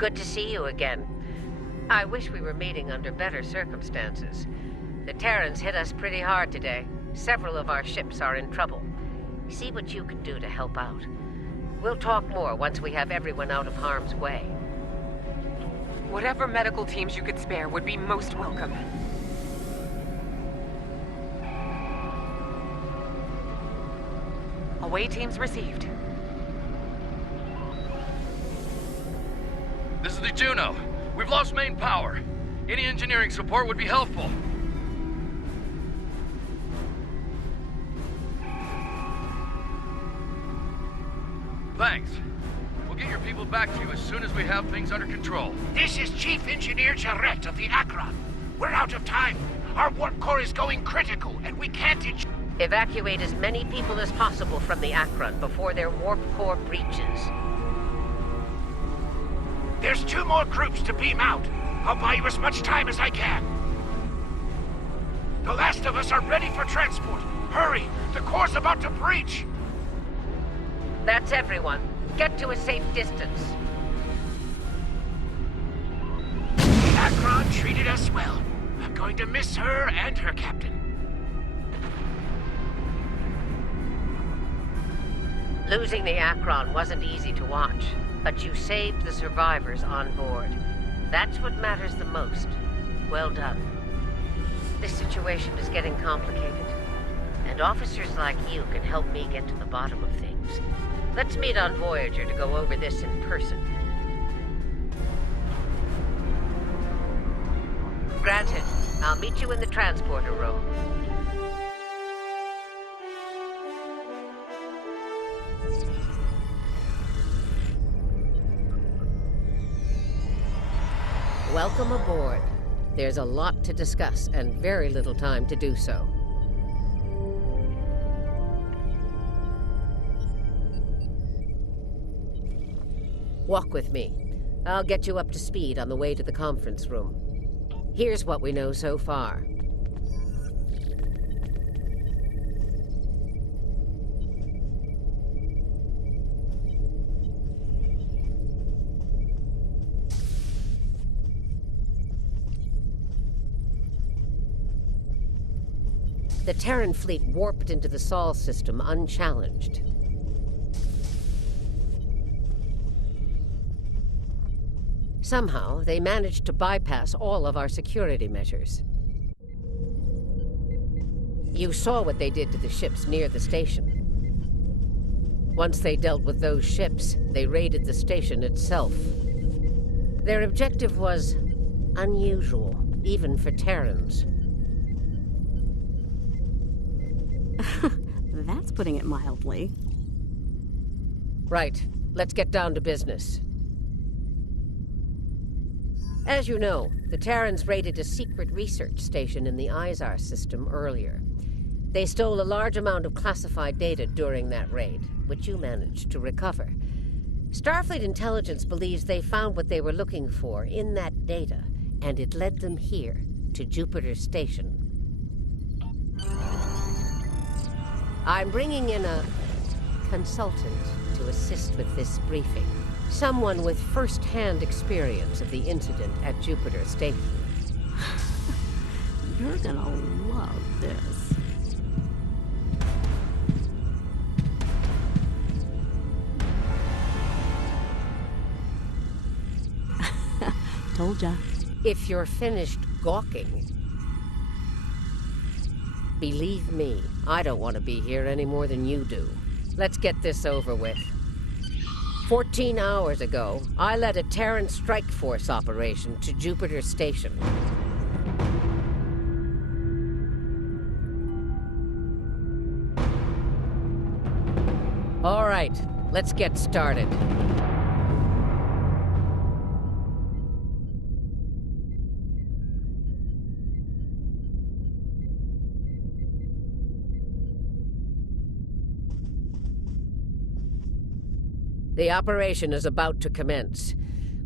Good to see you again. I wish we were meeting under better circumstances. The Terrans hit us pretty hard today. Several of our ships are in trouble. See what you can do to help out. We'll talk more once we have everyone out of harm's way. Whatever medical teams you could spare would be most welcome. Away teams received. This is the Juno. We've lost main power. Any engineering support would be helpful. Thanks. We'll get your people back to you as soon as we have things under control. This is Chief Engineer Jarrett of the Akron. We're out of time. Our warp core is going critical, and we can't Evacuate as many people as possible from the Akron before their warp core breaches. There's 2 more groups to beam out. I'll buy you as much time as I can. The last of us are ready for transport. Hurry! The core's about to breach! That's everyone. Get to a safe distance. The Akron treated us well. I'm going to miss her and her captain. Losing the Akron wasn't easy to watch, but you saved the survivors on board. That's what matters the most. Well done. This situation is getting complicated, and officers like you can help me get to the bottom of things. Let's meet on Voyager to go over this in person. Granted. I'll meet you in the transporter room. Welcome aboard. There's a lot to discuss and very little time to do so. Walk with me. I'll get you up to speed on the way to the conference room. Here's what we know so far. The Terran fleet warped into the STOL system unchallenged. Somehow, they managed to bypass all of our security measures. You saw what they did to the ships near the station. Once they dealt with those ships, they raided the station itself. Their objective was unusual, even for Terrans. That's putting it mildly. Right. Let's get down to business. As you know, the Terrans raided a secret research station in the IS system earlier. They stole a large amount of classified data during that raid, which you managed to recover. Starfleet intelligence believes they found what they were looking for in that data, and it led them here, to Jupiter Station. I'm bringing in a consultant to assist with this briefing. Someone with first-hand experience of the incident at Jupiter Station. You're gonna love this. Told ya. If you're finished gawking, believe me, I don't want to be here any more than you do. Let's get this over with. 14 hours ago, I led a Terran strike force operation to Jupiter Station. All right, let's get started. The operation is about to commence.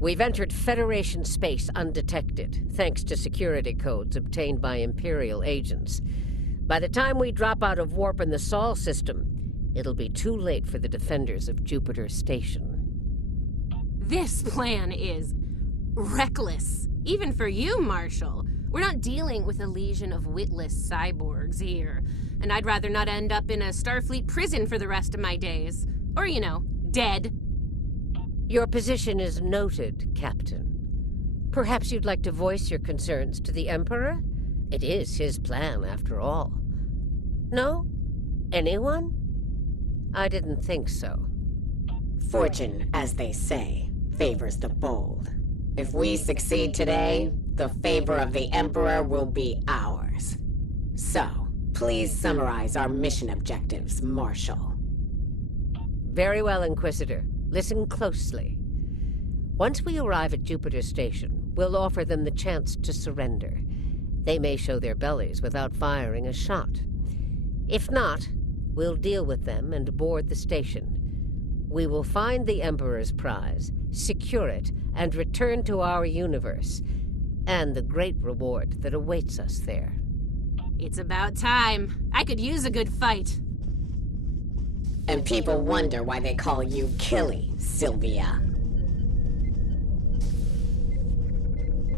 We've entered Federation space undetected, thanks to security codes obtained by Imperial agents. By the time we drop out of warp in the STOL system, it'll be too late for the defenders of Jupiter Station. This plan is Reckless. Even for you, Marshal. We're not dealing with a legion of witless cyborgs here. And I'd rather not end up in a Starfleet prison for the rest of my days. Or, dead. Your position is noted, Captain. Perhaps you'd like to voice your concerns to the Emperor? It is his plan, after all. No? Anyone? I didn't think so. Fortune, as they say, favors the bold. If we succeed today, the favor of the Emperor will be ours. So, please summarize our mission objectives, Marshal. Very well, Inquisitor. Listen closely. Once we arrive at Jupiter Station, we'll offer them the chance to surrender. They may show their bellies without firing a shot. If not, we'll deal with them and board the station. We will find the Emperor's prize, secure it, and return to our universe, and the great reward that awaits us there. It's about time. I could use a good fight. And people wonder why they call you Killy, Sylvia.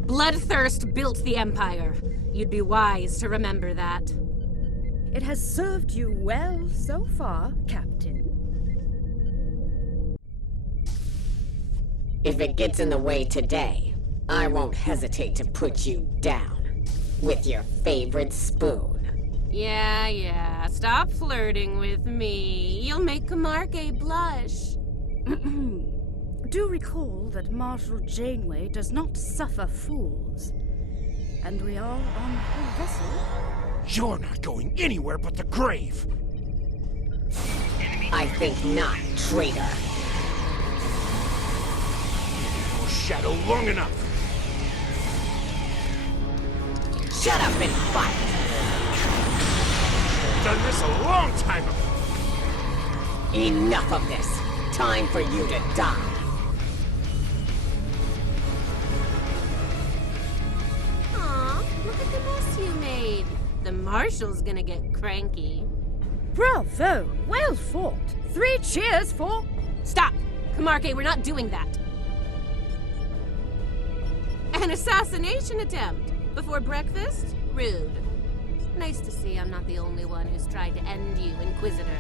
Bloodthirst built the Empire. You'd be wise to remember that. It has served you well so far, Captain. If it gets in the way today, I won't hesitate to put you down. With your favorite spoon. Yeah. Stop flirting with me. You'll make Camargue blush. Do recall that Marshal Janeway does not suffer fools. And we are on her vessel. You're not going anywhere but the grave! I think not, traitor. Your shadow long enough! Shut up and fight! Done this a long time ago! Enough of this! Time for you to die! Aw, look at the mess you made. The Marshal's gonna get cranky. Bravo! Well fought! 3 cheers for... Stop! Camargue, we're not doing that. An assassination attempt? Before breakfast? Rude. Nice to see I'm not the only one who's tried to end you, Inquisitor.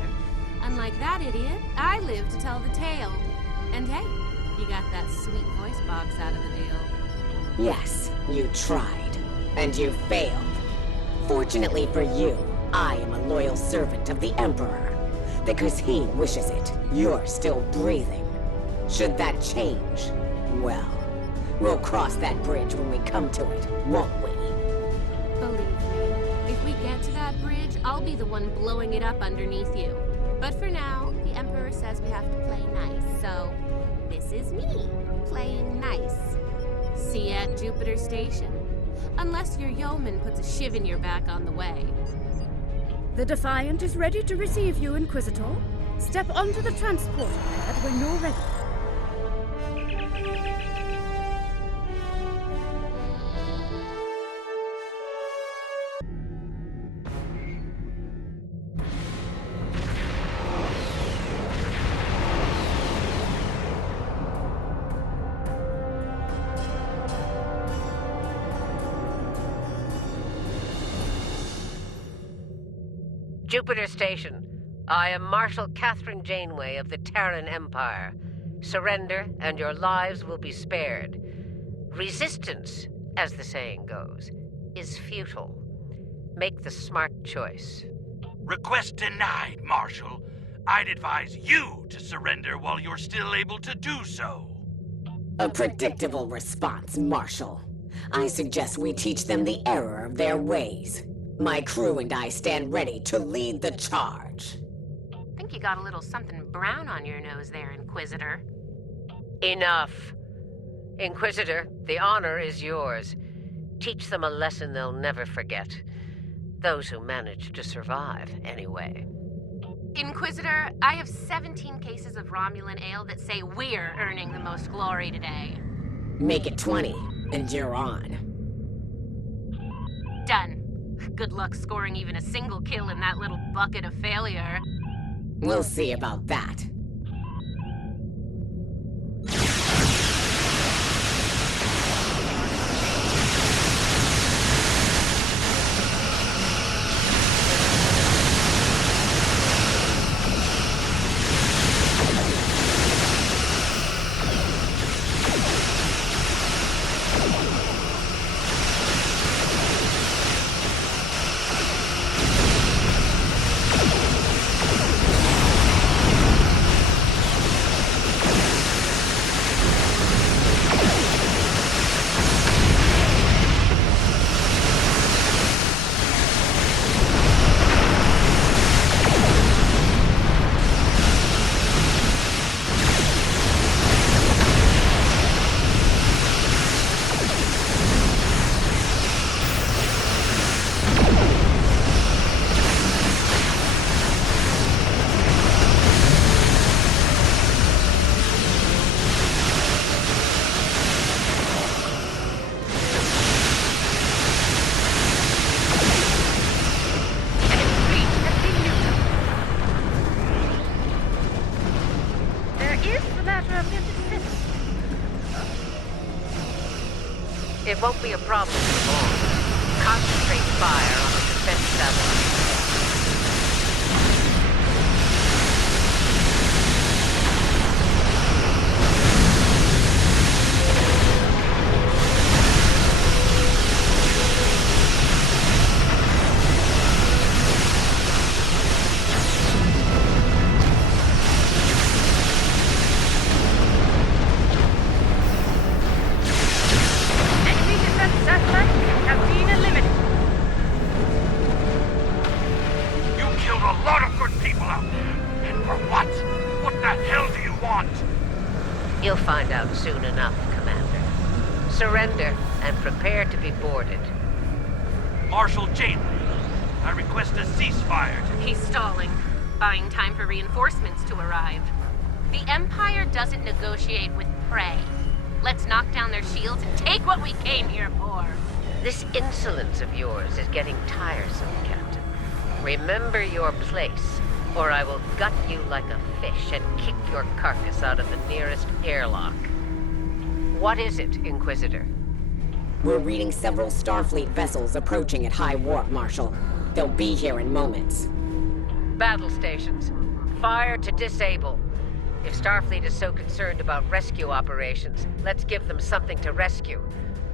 Unlike that idiot, I live to tell the tale. And hey, you got that sweet voice box out of the deal. Yes, you tried. And you failed. Fortunately for you, I am a loyal servant of the Emperor. Because he wishes it, you're still breathing. Should that change, well, we'll cross that bridge when we come to it, won't we? Believe me, if we get to that bridge, I'll be the one blowing it up underneath you. But for now, the Emperor says we have to play nice, so this is me, playing nice. See you at Jupiter Station. Unless your yeoman puts a shiv in your back on the way. The Defiant is ready to receive you, Inquisitor. Step onto the transporter pad when you're ready. Jupiter Station. I am Marshal Catherine Janeway of the Terran Empire. Surrender, and your lives will be spared. Resistance, as the saying goes, is futile. Make the smart choice. Request denied, Marshal. I'd advise you to surrender while you're still able to do so. A predictable response, Marshal. I suggest we teach them the error of their ways. My crew and I stand ready to lead the charge. Think you got a little something brown on your nose there, Inquisitor. Enough. Inquisitor, the honor is yours. Teach them a lesson they'll never forget. Those who manage to survive, anyway. Inquisitor, I have 17 cases of Romulan ale that say we're earning the most glory today. Make it 20, and you're on. Done. Good luck scoring even a single kill in that little bucket of failure. We'll see about that. won't be a problem for long. Concentrate fire on the defense satellite. You'll find out soon enough, Commander. Surrender and prepare to be boarded. Marshal Janeway, I request a ceasefire to... He's stalling, buying time for reinforcements to arrive. The Empire doesn't negotiate with prey. Let's knock down their shields and take what we came here for. This insolence of yours is getting tiresome, Captain. Remember your place, or I will gut you like a fish and kick your carcass out of the nearest airlock. What is it, Inquisitor? We're reading several Starfleet vessels approaching at high warp, Marshal. They'll be here in moments. Battle stations. Fire to disable. If Starfleet is so concerned about rescue operations, let's give them something to rescue.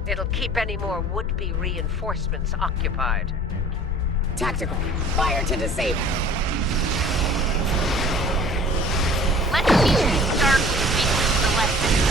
It'll keep any more would-be reinforcements occupied. Tactical. Fire to disable. Let's teach these Starfleet weaklings a lesson.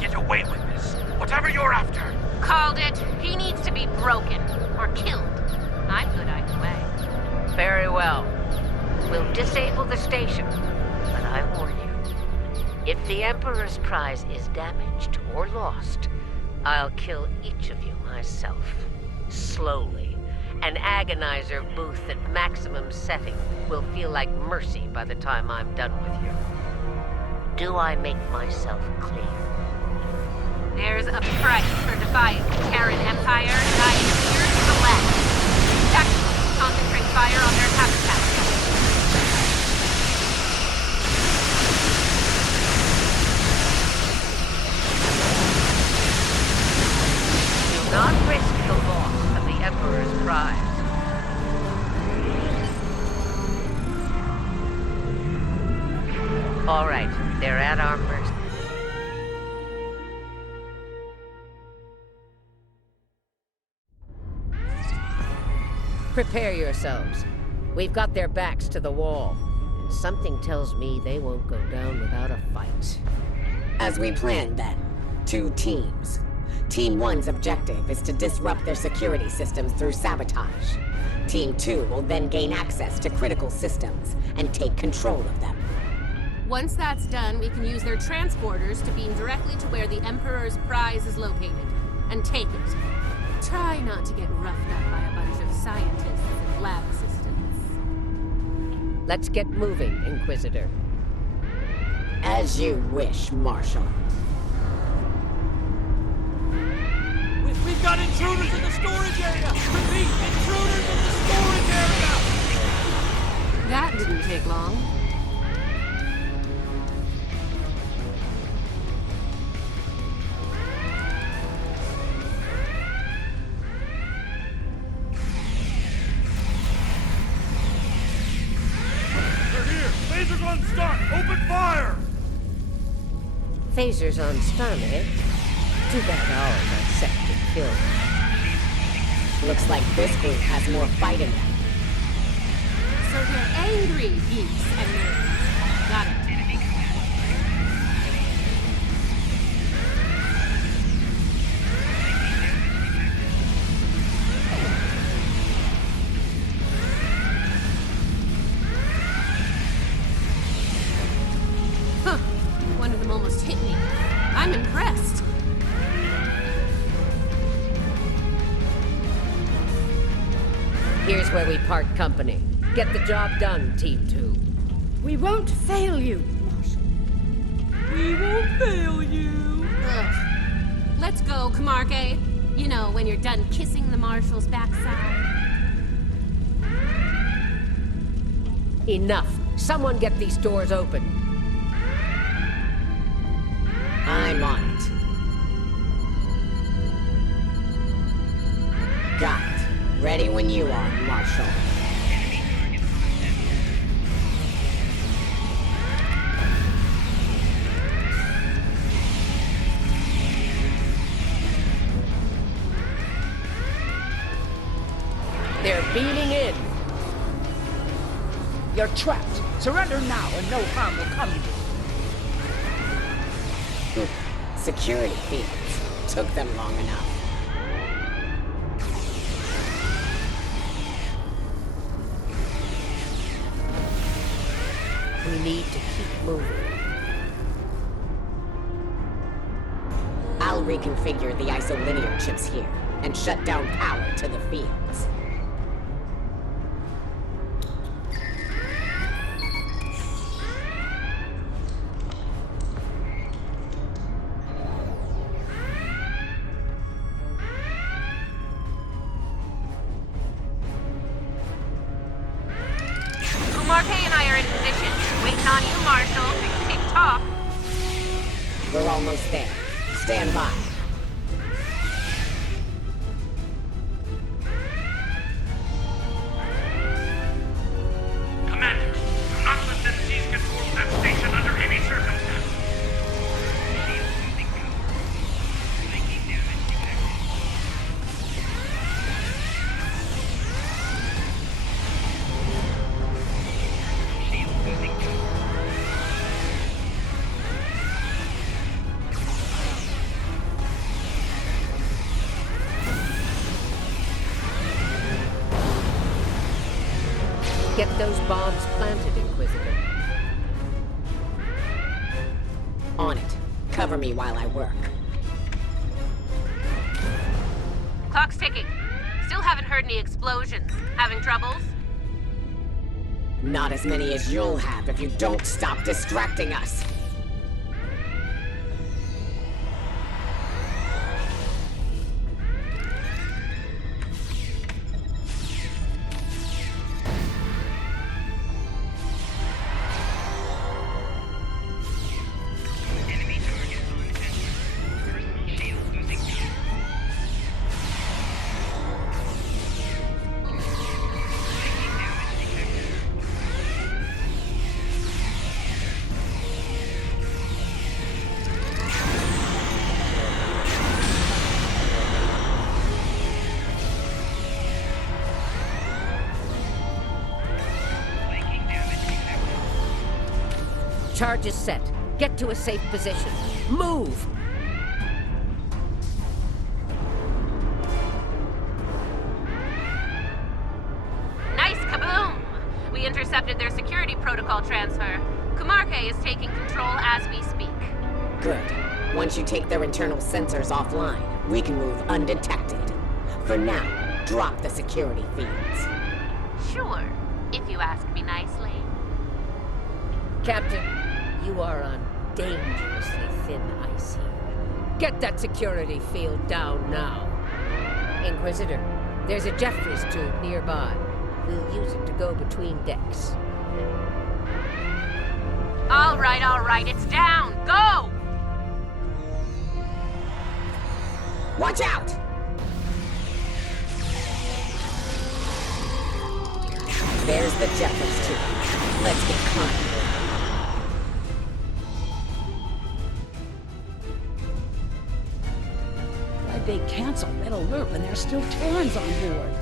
Get away with this. Whatever you're after. Called it. He needs to be broken. Or killed. I'm good either way. Very well. We'll disable the station. But I warn you, if the Emperor's prize is damaged or lost, I'll kill each of you myself. Slowly. An agonizer booth at maximum setting will feel like mercy by the time I'm done with you. Do I make myself clear? There's a price for defying the Terran Empire, and I am here to the left. Tactical, concentrate fire on their habitat. Do not risk the loss of the Emperor's prize. All right, they're at our mercy. Prepare yourselves. We've got their backs to the wall. And something tells me they won't go down without a fight. As we planned, then. 2 teams. Team 1's objective is to disrupt their security systems through sabotage. Team 2 will then gain access to critical systems and take control of them. Once that's done, we can use their transporters to beam directly to where the Emperor's prize is located, and take it. Try not to get roughed up by a bunch of scientists and lab assistants. Let's get moving, Inquisitor. As you wish, Marshal. We've got intruders in the storage area! Repeat, intruders in the storage area! That didn't take long. Phasers on start! Open fire! Phasers on stun, eh? Too bad ours are set to kill. Looks like this group has more fight in them. So they're angry geeks and nerds. Got it. Here's where we part company. Get the job done, Team 2. We won't fail you, Marshal. We won't fail you. Ugh. Let's go, Camargue. You know, when you're done kissing the Marshal's backside. Enough. Someone get these doors open. I'm on it. Got it. Ready when you are, Marshal. They're beaming in. You're trapped. Surrender now and no harm will come to you. Security fields. Took them long enough. We need to keep moving. I'll reconfigure the isolinear chips here and shut down power to the fields. Camargue and I are in position. Waiting on you, Marshal. Tick tock. We're almost there. Stand by. Commander, do not let them seize control of that station under any circumstance. Get those bombs planted, Inquisitor. On it. Cover me while I work. Clock's ticking. Still haven't heard any explosions. Having troubles? Not as many as you'll have if you don't stop distracting us. Charge is set. Get to a safe position. Move! Nice kaboom! We intercepted their security protocol transfer. Camargue is taking control as we speak. Good. Once you take their internal sensors offline, we can move undetected. For now, drop the security feeds. Sure, if you ask me nicely. Captain, you are on dangerously thin ice here. Get that security field down now. Inquisitor, there's a Jeffries tube nearby. We'll use it to go between decks. All right, it's down. Go! Watch out! There's the Jeffries tube. Let's get climbing. Why'd they cancel Red Alert when there's still Terrans on board?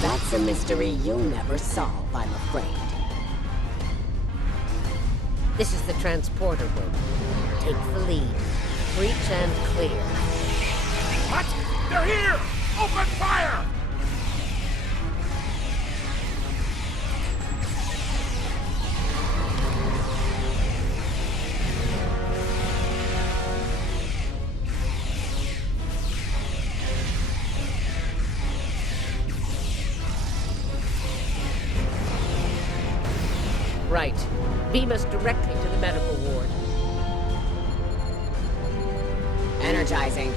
That's a mystery you'll never solve, I'm afraid. This is the transporter room. Take the lead. Breach and clear. What? They're here! Open fire! right. Beam us directly to the medical ward. Energizing.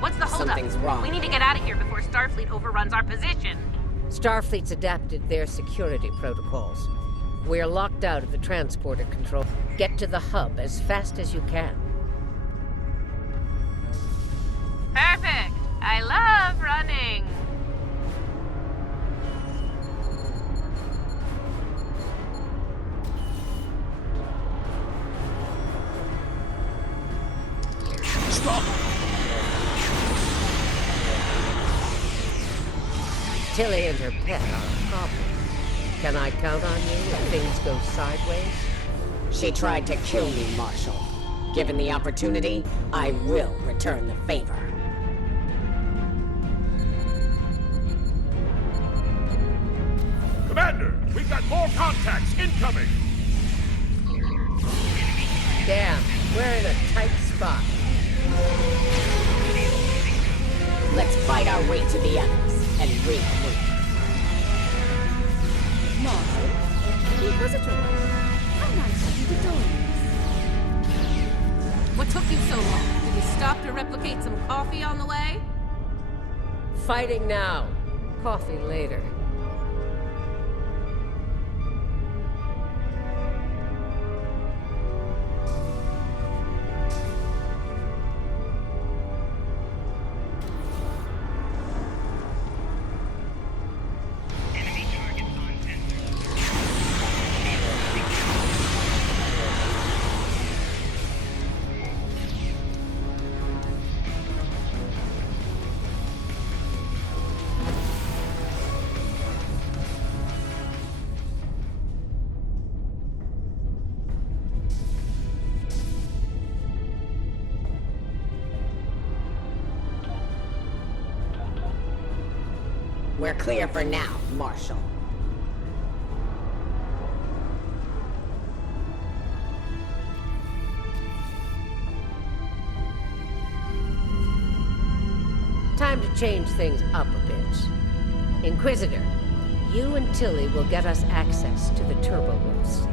What's the holdup? Something's wrong. We need to get out of here before Starfleet overruns our position. Starfleet's adapted their security protocols. We're locked out of the transporter control. Get to the hub as fast as you can. Perfect. I love running. Stop! Tilly and her pet are a problem. Can I count on you if things go sideways? She tried to kill me, Marshal. Given the opportunity, I will return the favor. Commander, we've got more contacts incoming! Damn, we're in a tight spot. Let's fight our way to the others and regroup. Marshal, Inquisitor, how nice of you to join us. What took you so long? Did you stop to replicate some coffee on the way? Fighting now. Coffee later. We're clear for now, Marshal. Time to change things up a bit. Inquisitor, you and Tilly will get us access to the turbo lifts.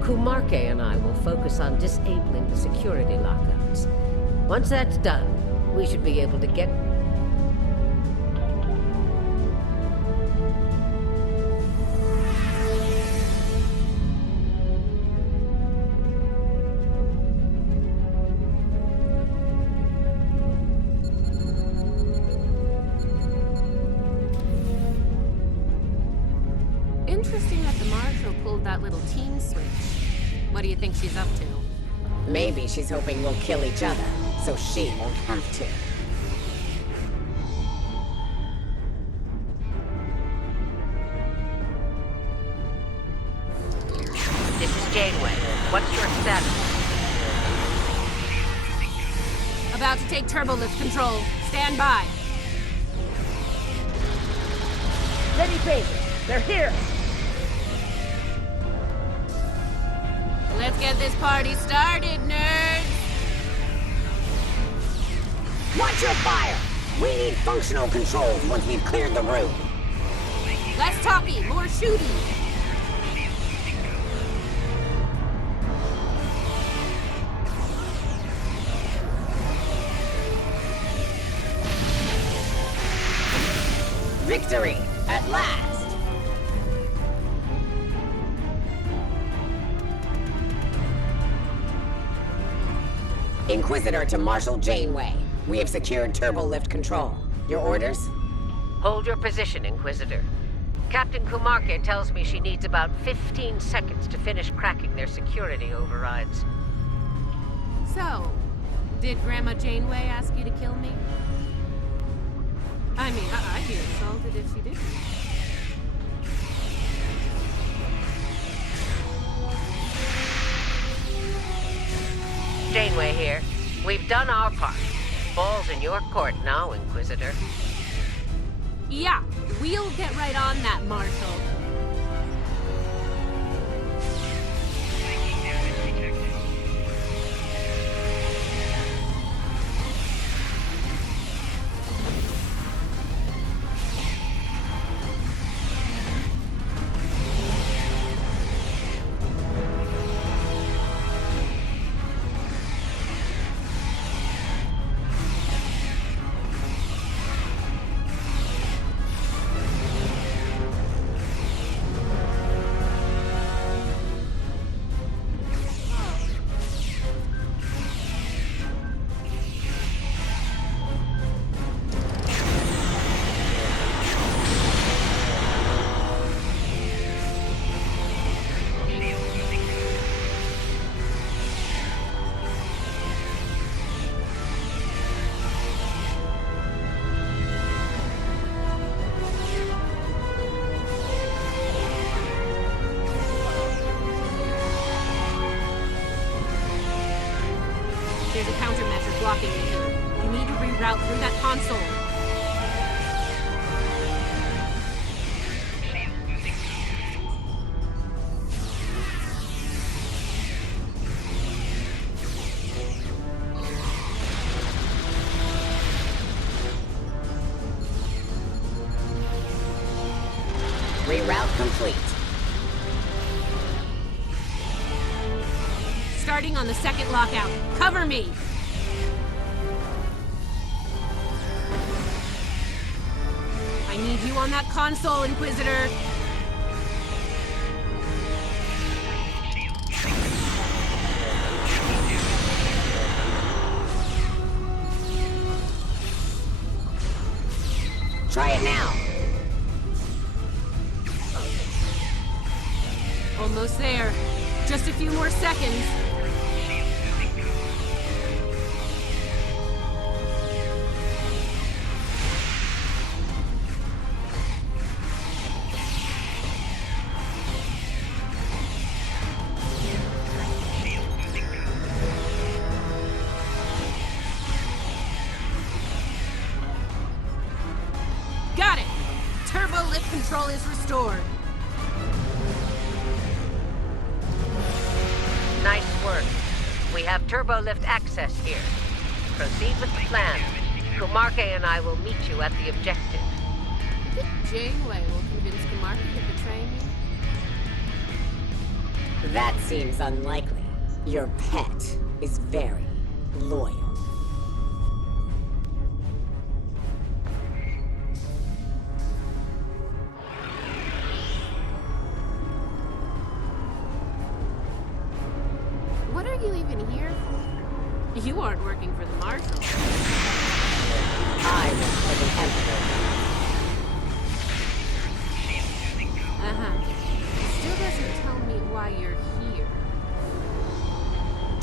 Kumarke and I will focus on disabling the security lockouts. Once that's done, we should be able to get... Interesting that the Marshal pulled that little team switch. What do you think she's up to? Maybe she's hoping we'll kill each other, so she won't have to. This is Janeway. What's your status? About to take turbolift control. Stand by. Ready, phaser. They're here. Let's get this party started, nerds! Watch your fire! We need functional controls once we've cleared the room. Less talking, more shooting! Victory! At last! Inquisitor to Marshal Janeway. We have secured turbolift control. Your orders? Hold your position, Inquisitor. Captain Kumarke tells me she needs about 15 seconds to finish cracking their security overrides. So, did Grandma Janeway ask you to kill me? I mean, I'd be insulted if she didn't. Janeway here. We've done our part. Ball's in your court now, Inquisitor. Yeah, we'll get right on that, Marshal. There's a countermeasure blocking me here. You need to reroute through that console. Reroute complete. Starting on the second lockout. Cover me! I need you on that console, Inquisitor! Try it now. Almost there. Just a few more seconds. Got it! Turbo lift control is restored. Nice work. We have turbo lift access here. Proceed with the plan. Kumarke and I will meet you at the objective. I think Janeway will convince Kumarke to betray me. That seems unlikely. Your pet is very loyal. What are you even here for? You aren't working for the Marshal. I work for the Emperor. Still doesn't tell me why you're here.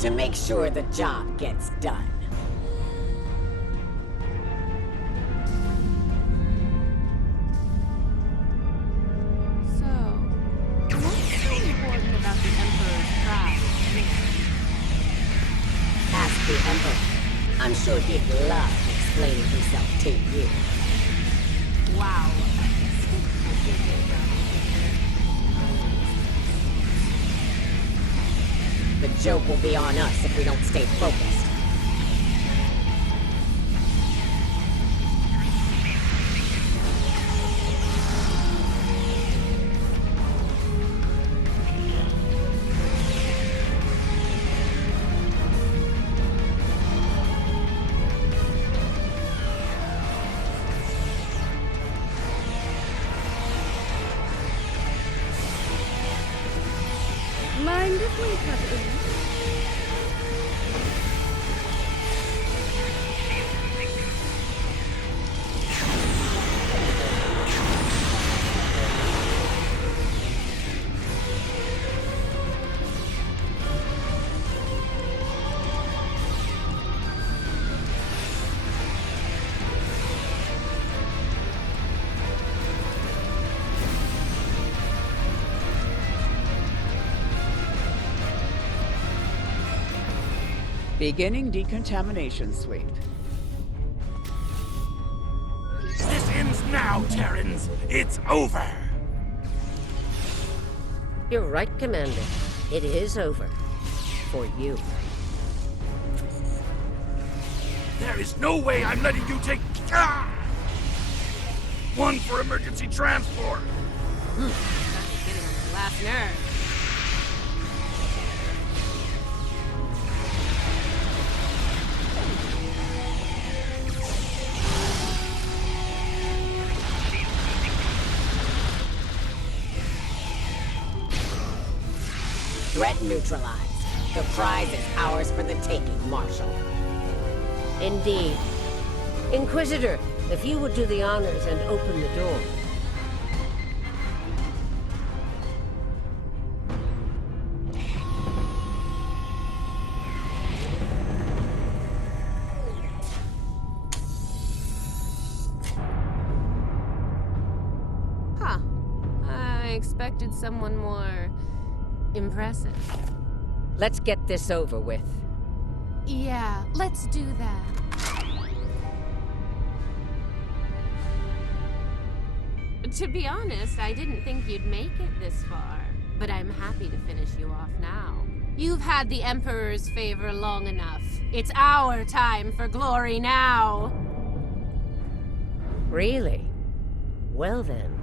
To make sure the job gets done. So, what's so important about the Emperor's pride? Ask the Emperor. I'm sure he'd love explaining himself to you. Wow. The joke will be on us if we don't stay focused. Mind if we cut in? Beginning decontamination sweep. This ends now, Terrans. It's over. You're right, Commander. It is over. For you. There is no way I'm letting you take... Ah! One for emergency transport. Getting on my last nerve. Threat neutralized. The prize is ours for the taking, Marshal. Indeed. Inquisitor, if you would do the honors and open the door. Huh. I expected someone more impressive. Let's get this over with. Yeah, let's do that. To be honest, I didn't think you'd make it this far, but I'm happy to finish you off now. You've had the Emperor's favor long enough. It's our time for glory now. Really? Well then.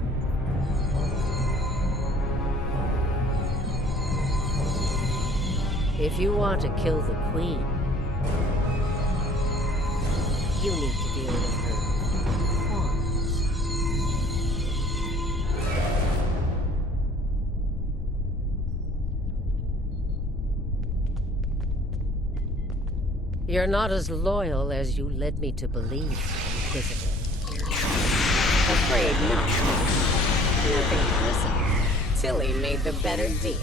If you want to kill the Queen, you need to deal with her pawns. You're not as loyal as you led me to believe, Inquisitor. Afraid not. Nothing personal. Tilly made the better deal.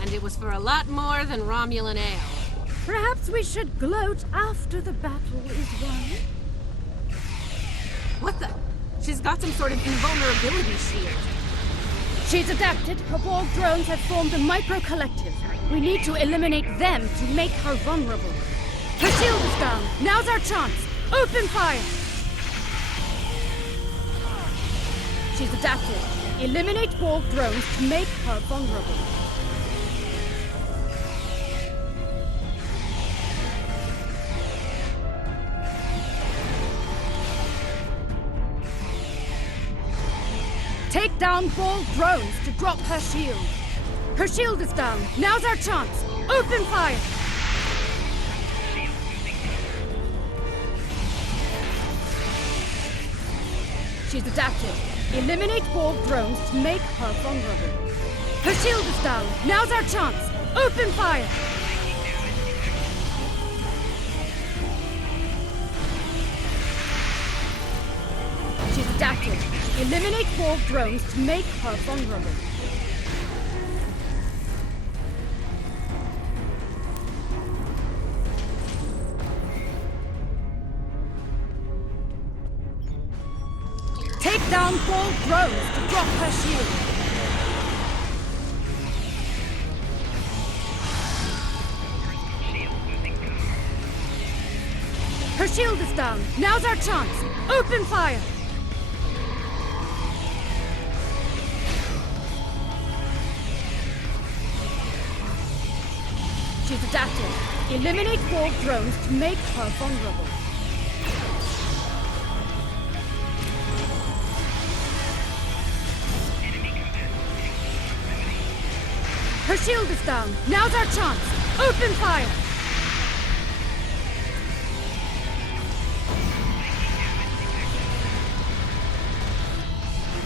And it was for a lot more than Romulan ale. Perhaps we should gloat after the battle is won. What the? She's got some sort of invulnerability shield. She's adapted. Her Borg drones have formed a micro-collective. We need to eliminate them to make her vulnerable. Her shield is down. Now's our chance. Open fire! She's adapted. Eliminate Borg drones to make her vulnerable. Take down Borg drones to drop her shield. Her shield is down. Now's our chance. Open fire! She's adapted. Eliminate Borg drones to make her vulnerable. Her shield is down. Now's our chance. Open fire! She's adapted. Eliminate Borg drones to make her vulnerable. Take down Borg drones to drop her shield. Her shield is down. Now's our chance. Open fire! She's adapted. Eliminate Borg drones to make her vulnerable. Her shield is down. Now's our chance. Open fire!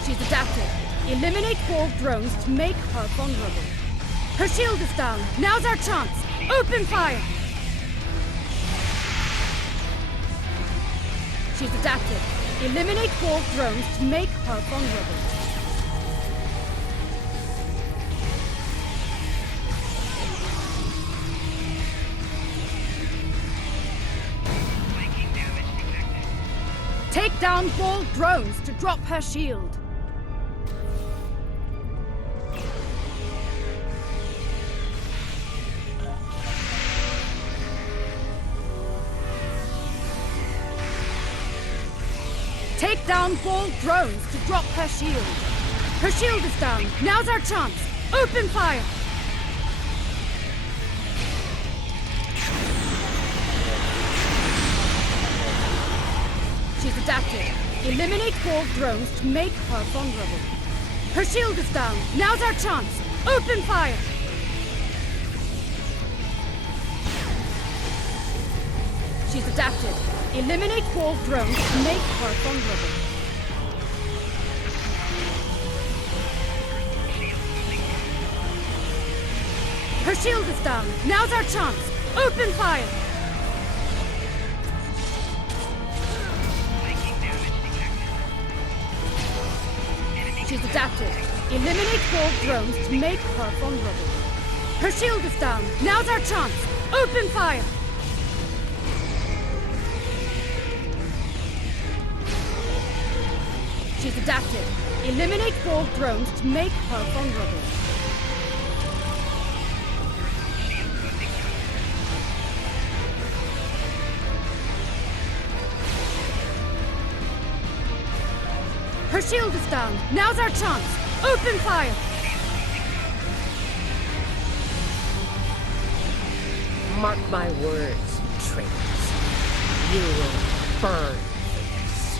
She's adapted. Eliminate Borg drones to make her vulnerable. Her shield is down. Now's our chance. Open fire! She's adapted. Eliminate Borg drones to make her vulnerable. Take down Borg drones to drop her shield. Take down Borg drones to drop her shield. Her shield is down. Now's our chance. Open fire! She's adapted. Eliminate Borg drones to make her vulnerable. Her shield is down. Now's our chance. Open fire! She's adapted. Eliminate Borg drones to make her vulnerable. Her shield is down. Now's our chance. Open fire! She's adapted. Eliminate Borg drones to make her vulnerable. Her shield is down. Now's our chance. Open fire! She's adapted. Eliminate Borg drones to make her vulnerable. Her shield is down. Now's our chance. Open fire! Mark my words, traitors. You will burn for this.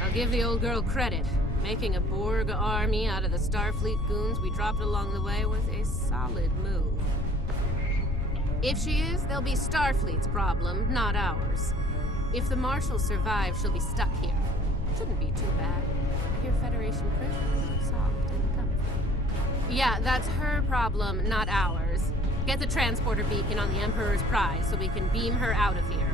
I'll give the old girl credit. Making a Borg army out of the Starfleet goons we dropped along the way was a solid move. If she is, they'll be Starfleet's problem, not ours. If the Marshal survives, she'll be stuck here. Shouldn't be too bad. Here, Federation prison, soft and comfy. Yeah, that's her problem, not ours. Get the transporter beacon on the Emperor's prize so we can beam her out of here.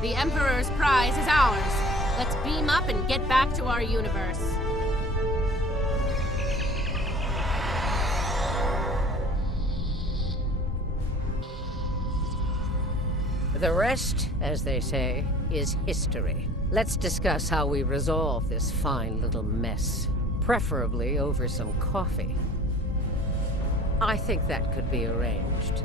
The Emperor's prize is ours. Let's beam up and get back to our universe. The rest, as they say, is history. Let's discuss how we resolve this fine little mess, preferably over some coffee. I think that could be arranged.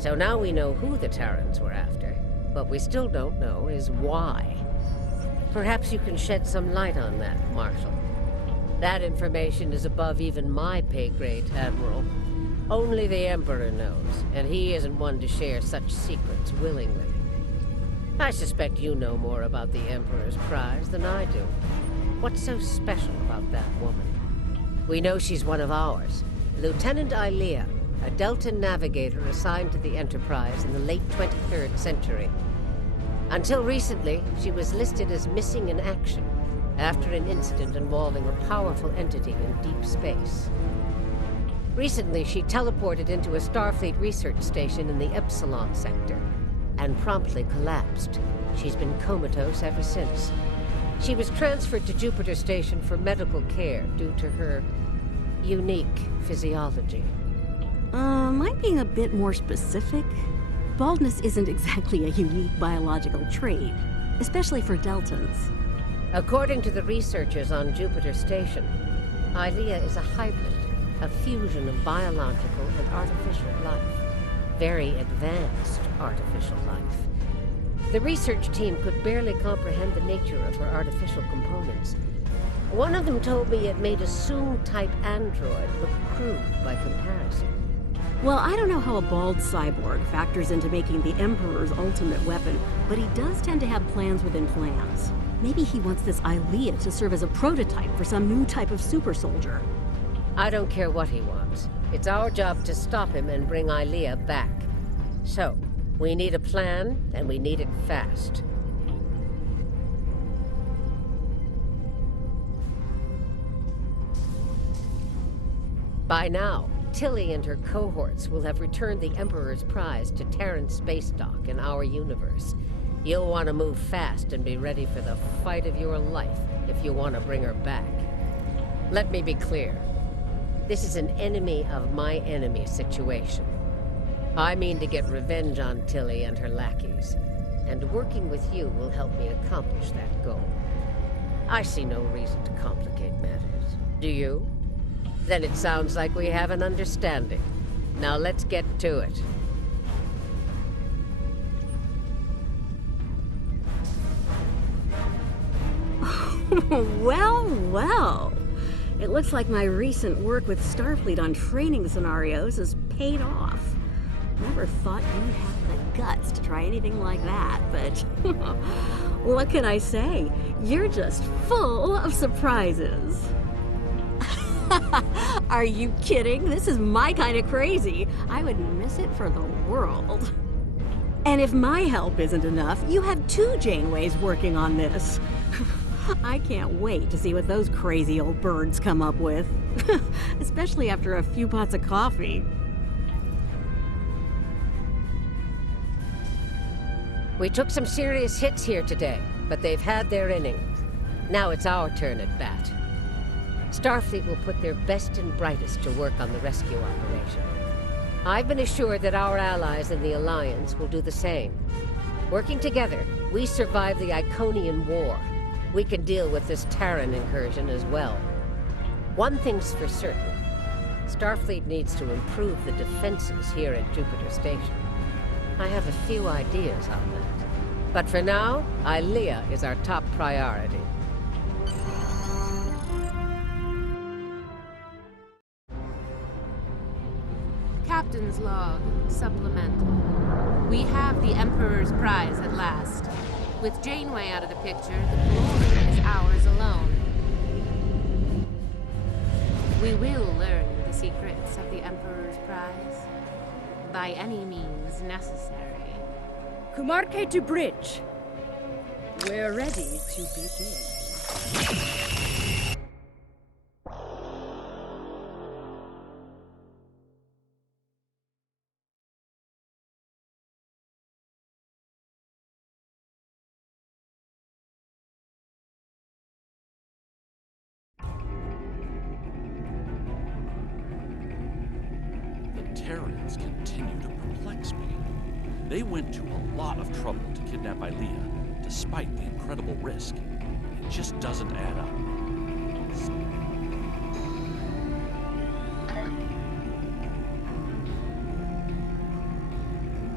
So now we know who the Terrans were after. What we still don't know is why. Perhaps you can shed some light on that, Marshal. That information is above even my pay grade, Admiral. Only the Emperor knows, and he isn't one to share such secrets willingly. I suspect you know more about the Emperor's prize than I do. What's so special about that woman? We know she's one of ours, Lieutenant Ilea, a Delta navigator assigned to the Enterprise in the late 23rd century. Until recently, she was listed as missing in action after an incident involving a powerful entity in deep space. Recently, she teleported into a Starfleet research station in the Epsilon sector and promptly collapsed. She's been comatose ever since. She was transferred to Jupiter Station for medical care due to her unique physiology. Am I being a bit more specific? Baldness isn't exactly a unique biological trait, especially for Deltans. According to the researchers on Jupiter Station, Ilea is a hybrid, a fusion of biological and artificial life. Very advanced artificial life. The research team could barely comprehend the nature of her artificial components. One of them told me it made a Soong-type android look crude by comparison. Well, I don't know how a bald cyborg factors into making the Emperor's ultimate weapon, but he does tend to have plans within plans. Maybe he wants this Ilea to serve as a prototype for some new type of super soldier. I don't care what he wants. It's our job to stop him and bring Ilea back. So, we need a plan, and we need it fast. By now, Tilly and her cohorts will have returned the Emperor's prize to Terran space dock in our universe. You'll want to move fast and be ready for the fight of your life if you want to bring her back. Let me be clear. This is an enemy of my enemy situation. I mean to get revenge on Tilly and her lackeys, and working with you will help me accomplish that goal. I see no reason to complicate matters. Do you? Then it sounds like we have an understanding. Now let's get to it. Well, well. It looks like my recent work with Starfleet on training scenarios has paid off. Never thought you'd have the guts to try anything like that, but what can I say? You're just full of surprises. Are you kidding? This is my kind of crazy. I wouldn't miss it for the world. And if my help isn't enough, you have 2 Janeways working on this. I can't wait to see what those crazy old birds come up with. Especially after a few pots of coffee. We took some serious hits here today, but they've had their innings. Now it's our turn at bat. Starfleet will put their best and brightest to work on the rescue operation. I've been assured that our allies in the Alliance will do the same. Working together, we survived the Iconian War. We can deal with this Terran incursion as well. One thing's for certain. Starfleet needs to improve the defenses here at Jupiter Station. I have a few ideas on that. But for now, Ilea is our top priority. Captain's log, supplemental. We have the Emperor's prize at last. With Janeway out of the picture, the glory is ours alone. We will learn the secrets of the Emperor's prize. By any means necessary. Kumarke to bridge. We're ready to begin. Terrans continue to perplex me. They went to a lot of trouble to kidnap Ilea, despite the incredible risk. It just doesn't add up.